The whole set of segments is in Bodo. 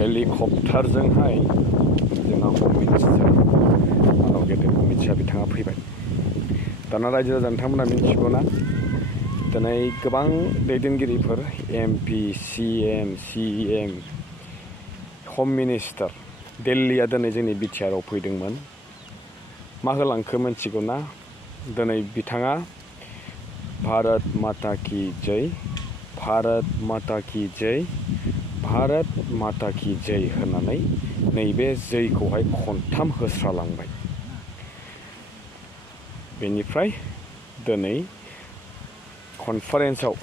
हेलिकप्टारजोंहाय जोंहा हम मिनिस्टार भारत गेदेर अमित शाह बिथाङा फैबाय। दाना रायजो राजा नोंथांमोना मिन्थिगौना दिनै गोबां दैदेनगिरिफोर MP, CM, CEM, हम मिनिस्टार दिल्लीया दिनै जोंनि बिटिआरआव फैदोंमोन। मा होलांखो मिन्थिगौना? दिनै बिथाङा भारत माता की जय, भारत माता की जय, भारत माता की जय होननानै नैबे जयखौहाय खनथाम होस्रालांबाय। बेनिफ्राय दिनै कनफारेन्सआव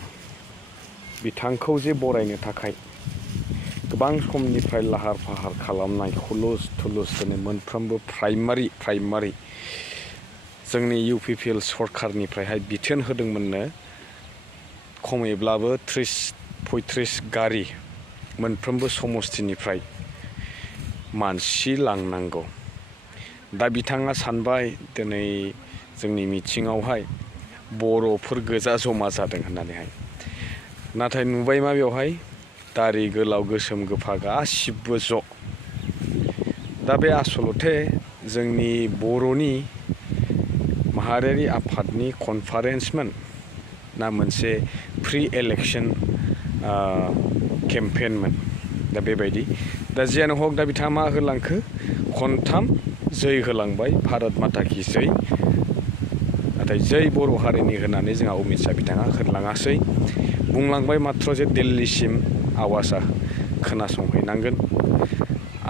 बिथांखौ जे बरायनो थाखाय गोबां समनिफ्राय लाहार फाहार खालामनाय हुलुस थुलुस दिनै मोनफ्रोमबो प्राइमारि जोंनि UPPL सरकारनिफ्रायहाय बिथोन होदोंमोननो खमैब्लाबो 30-35 गारि मोनफ्रोमबो समस्तिनिफ्राय मानसि लांनांगौ। दा बिथाङा सानबाय दिनै जोंनि मिथिङावहाय बर'फोर गोजा जमा जादों होननानैहाय, नाथाय नुबाय मा बेवहाय दारि गोलाव गोसोम गोफा गासिबो ज'। दा बे आसलथे जोंनि बर'नि माहारियारि आफादनि कनफारेन्समोन ना मोनसे प्रि इलेक्शन केम्पेइनमोन। दा बेबायदि दा जियानो हक दा बिथाङा मा होलांखो खनथाम जै होलांबाय भारत माता की जै। नाथाय जै बर' हारिनि होननानै जोंहा अमित शाह बिथाङा होनलाङासै, बुंलांबाय माथ्र' जे दिल्लीसिम आवाजआ खोनासंहैनांगोन।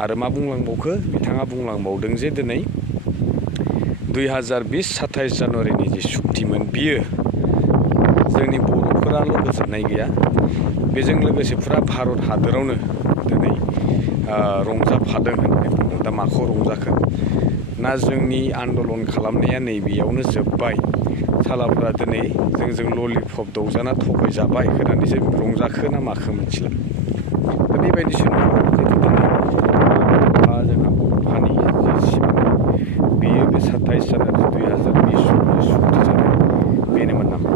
आरो मा बुंलांबावखो बिथाङा बुंलांबावदों जे दिनै 2020-27 जानुवारिनि जि सुक्तिमोन बियो जोंनि बर'फोराल' गोजोननाय गैया, बेजों लोगोसे फुरा भारत हादोरावनो दिनै रंजाफादों होननानै बुंदों। दा माखौ रंजाखो ना जोंनि आन्दलन खालामनाया नैबेयावनो जोब्बाय, सालाफोरा दिनै जोंजों ललिपप दौजाना थगायजाबाय होननानैसो रंजाखो ना माखो मिथिला। दा बेबायदिसो नुयो जितु दिनै जोंहा बर'फानि जि सिमां बेयो बे 27 जानुवारि 2020 सुक्ति जानाय बेनोमोन नामा?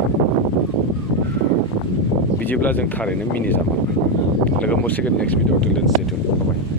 बिदिब्ला जों थारैनो मिनिजामारबाय। लोगो मोनसिगोन नेक्स्ट भिडिअ'।